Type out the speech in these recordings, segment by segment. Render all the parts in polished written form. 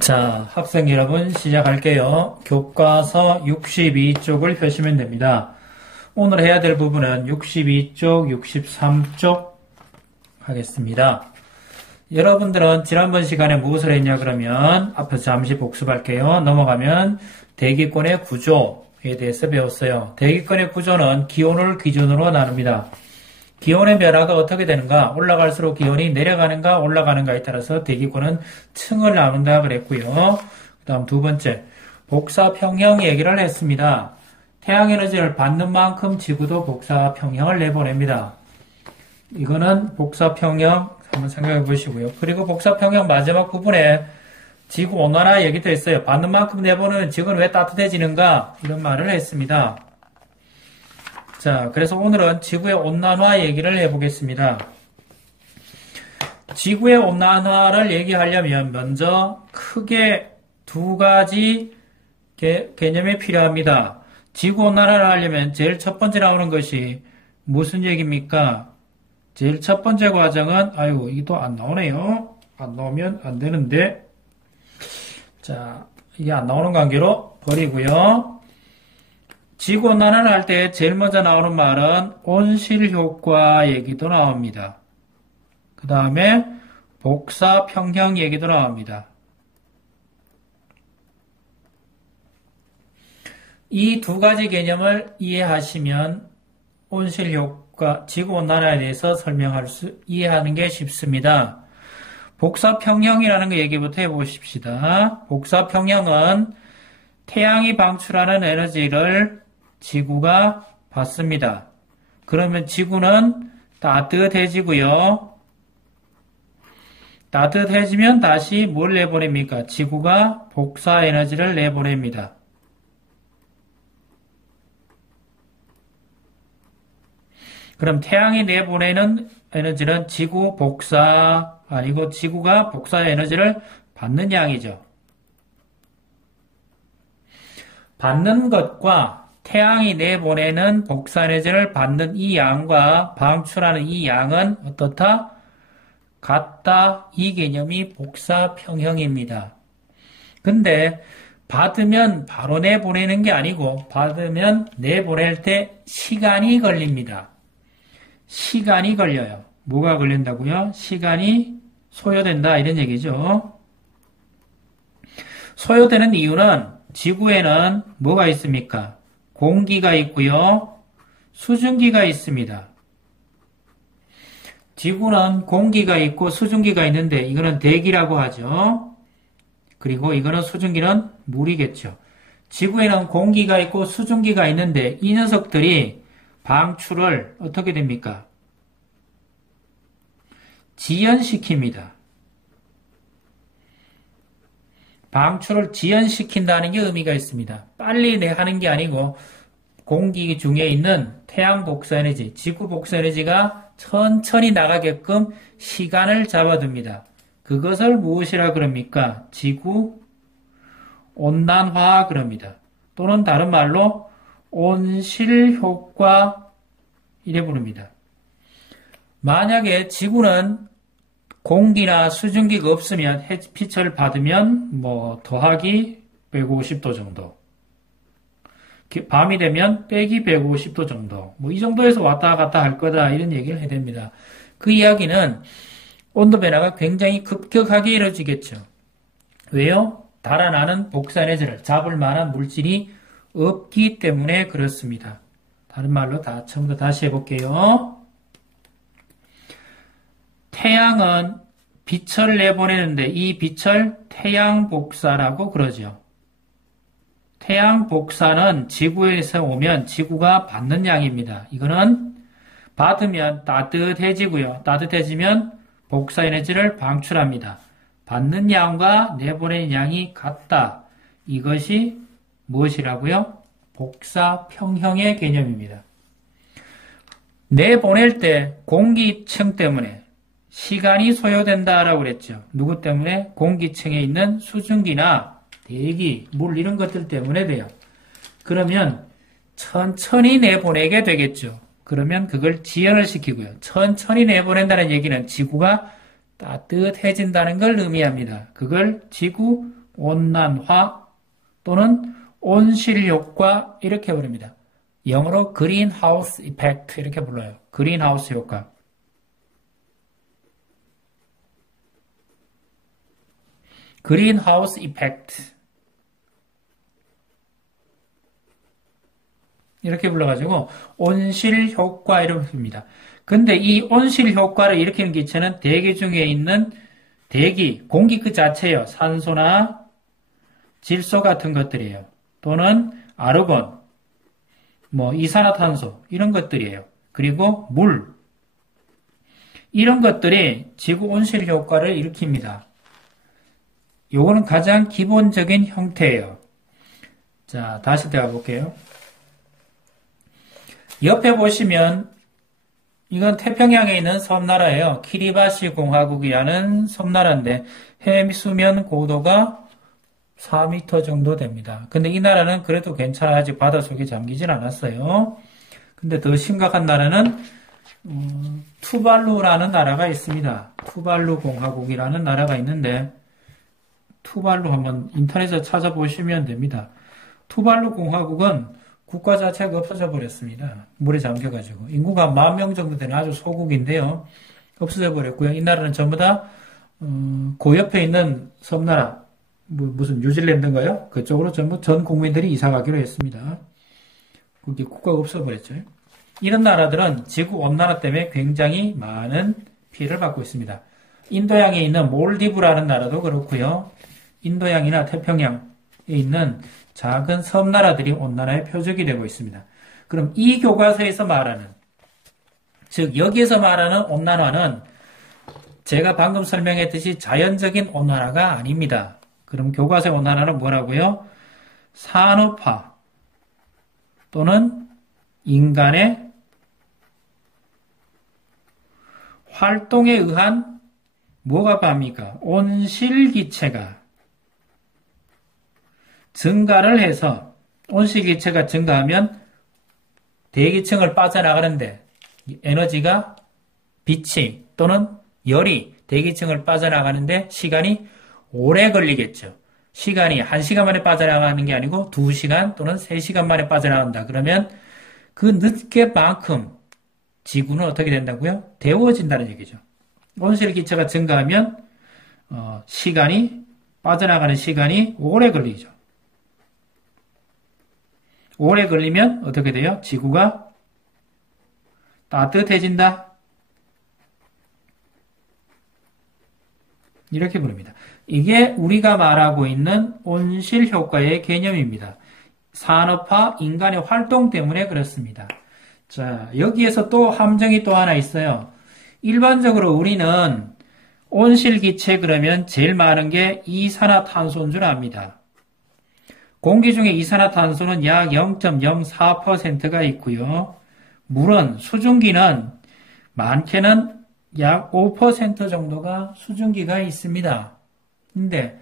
자, 학생 여러분 시작할게요. 교과서 62쪽을 펴시면 됩니다. 오늘 해야 될 부분은 62쪽, 63쪽 하겠습니다. 여러분들은 지난번 시간에 무엇을 했냐 그러면 앞에서 잠시 복습할게요. 넘어가면 대기권의 구조에 대해서 배웠어요. 대기권의 구조는 기온을 기준으로 나눕니다. 기온의 변화가 어떻게 되는가? 올라갈수록 기온이 내려가는가 올라가는가에 따라서 대기권은 층을 나눈다 그랬고요. 그 다음 두 번째, 복사평형 얘기를 했습니다. 태양에너지를 받는 만큼 지구도 복사평형을 내보냅니다. 이거는 복사평형 한번 생각해 보시고요. 그리고 복사평형 마지막 부분에 지구 온난화 얘기도 했어요. 받는 만큼 내보내는 지구는 왜 따뜻해지는가? 이런 말을 했습니다. 자, 그래서 오늘은 지구의 온난화 얘기를 해보겠습니다. 지구의 온난화를 얘기하려면 먼저 크게 두 가지 개념이 필요합니다. 지구 온난화를 하려면 제일 첫 번째 나오는 것이 무슨 얘기입니까? 제일 첫 번째 과정은 이게 또 안 나오네요. 안 나오면 안 되는데. 자, 이게 안 나오는 관계로 버리고요. 지구온난화를 할 때 제일 먼저 나오는 말은 온실효과 얘기도 나옵니다. 그 다음에 복사평형 얘기도 나옵니다. 이 두 가지 개념을 이해하시면 온실효과, 지구온난화에 대해서 이해하는 게 쉽습니다. 복사평형이라는 거 얘기부터 해보십시다. 복사평형은 태양이 방출하는 에너지를 지구가 받습니다. 그러면 지구는 따뜻해지고요. 따뜻해지면 다시 뭘 내보냅니까? 지구가 복사 에너지를 내보냅니다. 그럼 태양이 내보내는 에너지는 지구 복사 아니고 지구가 복사 에너지를 받는 양이죠. 받는 것과 태양이 내보내는 복사 에너지를 받는 이 양과 방출하는 이 양은 어떻다? 같다. 이 개념이 복사평형입니다. 근데 받으면 바로 내보내는 게 아니고 받으면 내보낼 때 시간이 걸립니다. 시간이 걸려요. 뭐가 걸린다고요? 시간이 소요된다 이런 얘기죠. 소요되는 이유는 지구에는 뭐가 있습니까? 공기가 있고요. 수증기가 있습니다. 지구는 공기가 있고 수증기가 있는데 이거는 대기라고 하죠. 그리고 이거는 수증기는 물이겠죠. 지구에는 공기가 있고 수증기가 있는데 이 녀석들이 방출을 어떻게 됩니까? 지연시킵니다. 방출을 지연시킨다는 게 의미가 있습니다. 빨리 하는 게 아니고 공기 중에 있는 태양 복사에너지, 지구 복사에너지가 천천히 나가게끔 시간을 잡아둡니다. 그것을 무엇이라 그럽니까? 지구 온난화 그럽니다. 또는 다른 말로 온실효과 이래 부릅니다. 만약에 지구는 공기나 수증기가 없으면 햇빛을 받으면 더하기 150도 정도. 밤이 되면 빼기 150도 정도. 이 정도에서 왔다 갔다 할 거다. 이런 얘기를 해야 됩니다. 그 이야기는 온도 변화가 굉장히 급격하게 이루어지겠죠. 왜요? 달아나는 복사에너지를 잡을 만한 물질이 없기 때문에 그렇습니다. 다른 말로 처음부터 다시 해볼게요. 태양은 빛을 내보내는데 이 빛을 태양 복사라고 그러죠. 태양 복사는 지구에서 오면 지구가 받는 양입니다. 이거는 받으면 따뜻해지고요. 따뜻해지면 복사 에너지를 방출합니다. 받는 양과 내보내는 양이 같다. 이것이 무엇이라고요? 복사평형의 개념입니다. 내보낼 때 공기층 때문에 시간이 소요된다라고 그랬죠. 누구 때문에? 공기층에 있는 수증기나 대기, 물 이런 것들 때문에 돼요. 그러면 천천히 내보내게 되겠죠. 그러면 그걸 지연을 시키고요. 천천히 내보낸다는 얘기는 지구가 따뜻해진다는 걸 의미합니다. 그걸 지구 온난화 또는 온실효과 이렇게 부릅니다. 영어로 그린하우스 이펙트 이렇게 불러요. 그린하우스 효과. 그린하우스 이펙트 이렇게 불러가지고 온실효과 이렇게 부릅니다. 근데 이 온실효과를 일으키는 기체는 대기 중에 있는 대기, 공기 그 자체예요. 산소나 질소 같은 것들이에요. 또는 아르곤, 이산화탄소 이런 것들이에요. 그리고 물 이런 것들이 지구 온실 효과를 일으킵니다. 요거는 가장 기본적인 형태예요. 자, 다시 들어가 볼게요. 옆에 보시면 이건 태평양에 있는 섬나라예요. 키리바시 공화국이라는 섬나라인데 해수면 고도가 4m 정도 됩니다. 근데 이 나라는 그래도 괜찮아. 아직 바닷속에 잠기진 않았어요. 근데 더 심각한 나라는 투발루라는 나라가 있습니다. 투발루 공화국이라는 나라가 있는데 투발루 한번 인터넷에 찾아보시면 됩니다. 투발루 공화국은 국가 자체가 없어져 버렸습니다. 물에 잠겨가지고. 인구가 10,000명 정도 되는 아주 소국인데요. 없어져 버렸고요. 이 나라는 전부 다 그 옆에 있는 섬나라 무슨 뉴질랜드인가요? 그쪽으로 전부 전 국민들이 이사 가기로 했습니다. 그게 국가가 없어버렸죠. 이런 나라들은 지구 온난화 때문에 굉장히 많은 피해를 받고 있습니다. 인도양에 있는 몰디브라는 나라도 그렇고요. 인도양이나 태평양에 있는 작은 섬나라들이 온난화의 표적이 되고 있습니다. 그럼 이 교과서에서 말하는, 즉 여기에서 말하는 온난화는 제가 방금 설명했듯이 자연적인 온난화가 아닙니다. 그럼 교과서의 온난화는 뭐라고요? 산업화 또는 인간의 활동에 의한 뭐가 답니까? 온실기체가 증가를 해서 온실기체가 증가하면 대기층을 빠져나가는데 에너지가 빛이 또는 열이 대기층을 빠져나가는데 시간이 오래 걸리겠죠. 시간이 1시간 만에 빠져나가는 게 아니고 2시간 또는 3시간 만에 빠져나간다. 그러면 그 늦게만큼 지구는 어떻게 된다고요? 데워진다는 얘기죠. 온실기체가 증가하면 빠져나가는 시간이 오래 걸리죠. 오래 걸리면 어떻게 돼요? 지구가 따뜻해진다. 이렇게 부릅니다. 이게 우리가 말하고 있는 온실 효과의 개념입니다. 산업화, 인간의 활동 때문에 그렇습니다. 자, 여기에서 또 함정이 또 하나 있어요. 일반적으로 우리는 온실기체 그러면 제일 많은 게 이산화탄소인 줄 압니다. 공기 중에 이산화탄소는 약 0.04%가 있고요. 물은 수증기는 많게는 약 5% 정도가 수증기가 있습니다. 근데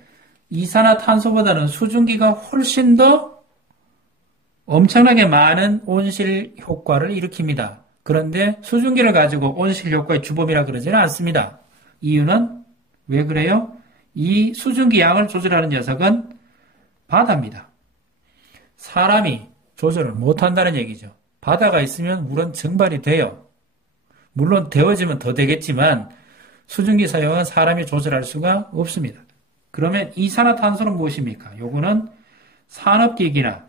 이산화탄소보다는 수증기가 훨씬 더 엄청나게 많은 온실 효과를 일으킵니다. 그런데 수증기를 가지고 온실 효과의 주범이라 그러지는 않습니다. 이유는 왜 그래요? 이 수증기 양을 조절하는 녀석은 바다입니다. 사람이 조절을 못한다는 얘기죠. 바다가 있으면 물은 증발이 돼요. 물론 데워지면 더 되겠지만 수증기 사용은 사람이 조절할 수가 없습니다. 그러면 이산화탄소는 무엇입니까? 요거는 산업기기나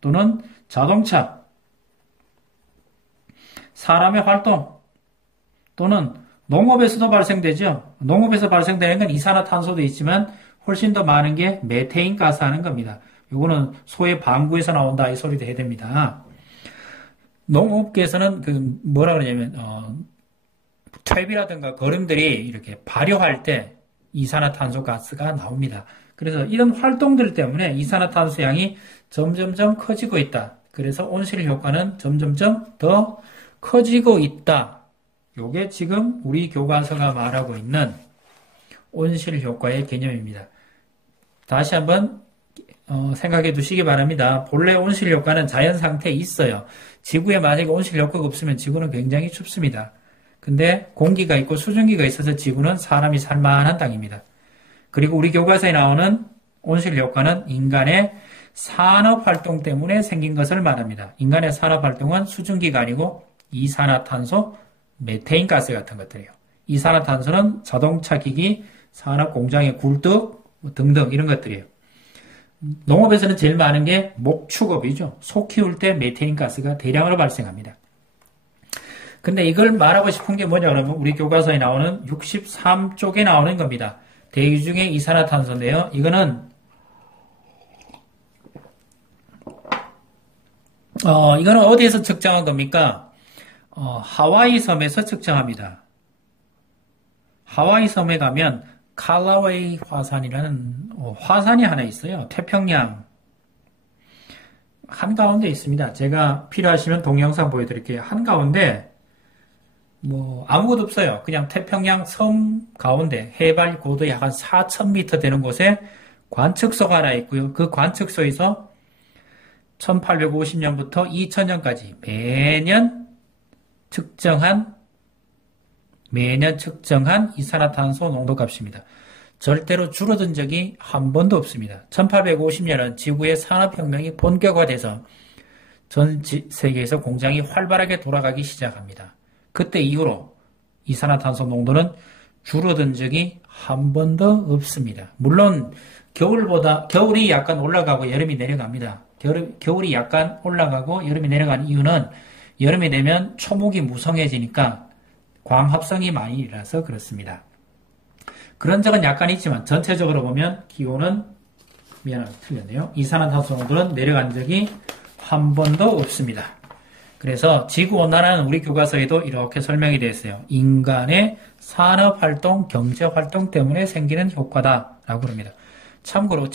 또는 자동차, 사람의 활동 또는 농업에서도 발생되죠. 농업에서 발생되는 건 이산화탄소도 있지만 훨씬 더 많은 게 메테인 가스 하는 겁니다. 요거는 소의 방구에서 나온다 이 소리도 해야 됩니다. 농업계에서는 뭐라 그러냐면 퇴비라든가 거름들이 이렇게 발효할 때 이산화탄소 가스가 나옵니다. 그래서 이런 활동들 때문에 이산화탄소 양이 점점점 커지고 있다. 그래서 온실 효과는 점점점 더 커지고 있다. 요게 지금 우리 교과서가 말하고 있는 온실 효과의 개념입니다. 다시 한번 생각해 두시기 바랍니다. 본래 온실 효과는 자연 상태에 있어요. 지구에 만약에 온실 효과가 없으면 지구는 굉장히 춥습니다. 근데 공기가 있고 수증기가 있어서 지구는 사람이 살만한 땅입니다. 그리고 우리 교과서에 나오는 온실 효과는 인간의 산업활동 때문에 생긴 것을 말합니다. 인간의 산업활동은 수증기가 아니고 이산화탄소, 메테인 가스 같은 것들이에요. 이산화탄소는 자동차 기기, 산업 공장의 굴뚝 등등 이런 것들이에요. 농업에서는 제일 많은 게 목축업이죠. 소 키울 때 메테인 가스가 대량으로 발생합니다. 근데 이걸 말하고 싶은 게 뭐냐 그러면 우리 교과서에 나오는 63쪽에 나오는 겁니다. 대기 중에 이산화탄소인데요. 이거는 이거는 어디에서 측정한 겁니까? 하와이 섬에서 측정합니다. 하와이 섬에 가면 칼라웨이 화산이라는 화산이 하나 있어요. 태평양 한가운데 있습니다. 제가 필요하시면 동영상 보여드릴게요. 한가운데 아무것도 없어요. 그냥 태평양 섬 가운데 해발 고도 약 한 4,000m 되는 곳에 관측소가 하나 있고요. 그 관측소에서 1850년부터 2000년까지 매년 측정한 이산화탄소 농도값입니다. 절대로 줄어든 적이 한 번도 없습니다. 1850년은 지구의 산업혁명이 본격화돼서 전 세계에서 공장이 활발하게 돌아가기 시작합니다. 그때 이후로 이산화탄소 농도는 줄어든 적이 한 번도 없습니다. 물론 겨울이 약간 올라가고 여름이 내려갑니다. 겨울이 약간 올라가고 여름이 내려가는 이유는 여름이 되면 초목이 무성해지니까 광합성이 많이 일어나서 그렇습니다. 그런 적은 약간 있지만 전체적으로 보면 기온은 틀렸네요. 이산화탄소 농도는 내려간 적이 한 번도 없습니다. 그래서 지구온난화는 우리 교과서에도 이렇게 설명이 되어 있어요. 인간의 산업활동, 경제활동 때문에 생기는 효과다라고 합니다. 참고로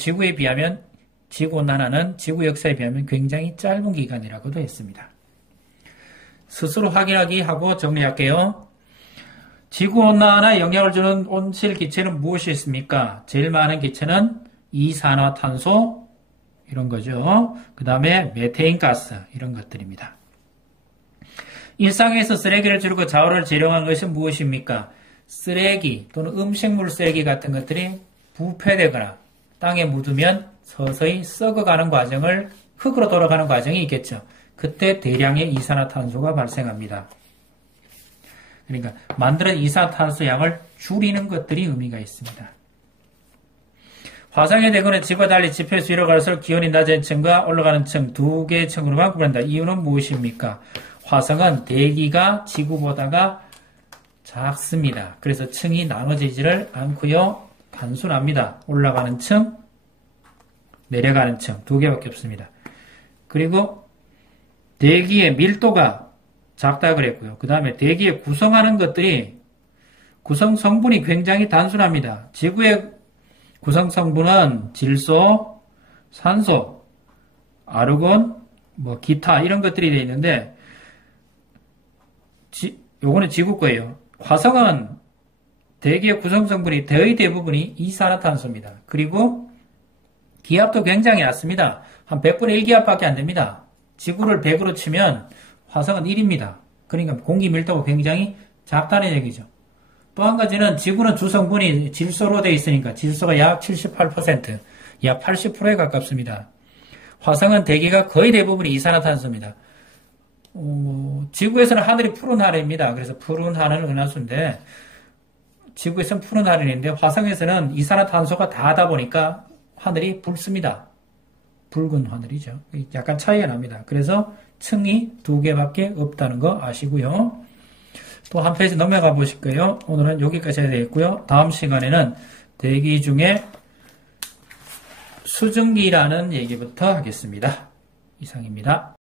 지구온난화는 지구 역사에 비하면 굉장히 짧은 기간이라고도 했습니다. 스스로 확인하기 하고 정리할게요. 지구온난화에 영향을 주는 온실 기체는 무엇이 있습니까? 제일 많은 기체는 이산화탄소 이런 거죠. 그 다음에 메테인 가스 이런 것들입니다. 일상에서 쓰레기를 줄이고 자원을 재활용한 것은 무엇입니까? 쓰레기 또는 음식물 쓰레기 같은 것들이 부패되거나 땅에 묻으면 서서히 썩어가는 과정을 흙으로 돌아가는 과정이 있겠죠. 그때 대량의 이산화탄소가 발생합니다. 그러니까 만드는 이산화탄소 양을 줄이는 것들이 의미가 있습니다. 화성의 대구는 지구와 달리 지표에서 위로 갈수록 기온이 낮은 층과 올라가는 층 두 개의 층으로만 구분한다. 이유는 무엇입니까? 화성은 대기가 지구보다가 작습니다. 그래서 층이 나눠지지를 않고요. 단순합니다. 올라가는 층, 내려가는 층 두 개밖에 없습니다. 그리고 대기의 밀도가 작다 그랬고요. 그 다음에 대기에 구성하는 것들이 구성 성분이 굉장히 단순합니다. 지구의 구성 성분은 질소, 산소, 아르곤, 기타 이런 것들이 되어 있는데 요거는 지구 거예요. 화성은 대기의 구성 성분이 거의 대부분이 이산화탄소입니다. 그리고 기압도 굉장히 낮습니다. 한 100분의 1기압밖에 안 됩니다. 지구를 100으로 치면 화성은 1입니다. 그러니까 공기 밀도가 굉장히 작다는 얘기죠. 또 한 가지는 지구는 주성분이 질소로 되어 있으니까 질소가 약 78%, 약 80%에 가깝습니다. 화성은 대기가 거의 대부분이 이산화탄소입니다. 지구에서는 하늘이 푸른 하늘입니다. 그래서 푸른 하늘을 은하수인데 지구에서는 푸른 하늘인데 화성에서는 이산화탄소가 다 하다 보니까 하늘이 붉습니다. 붉은 하늘이죠. 약간 차이가 납니다. 그래서 층이 두 개밖에 없다는 거 아시고요. 또 한 페이지 넘어가 보실 거예요. 오늘은 여기까지 해야 되겠고요. 다음 시간에는 대기 중에 수증기라는 얘기부터 하겠습니다. 이상입니다.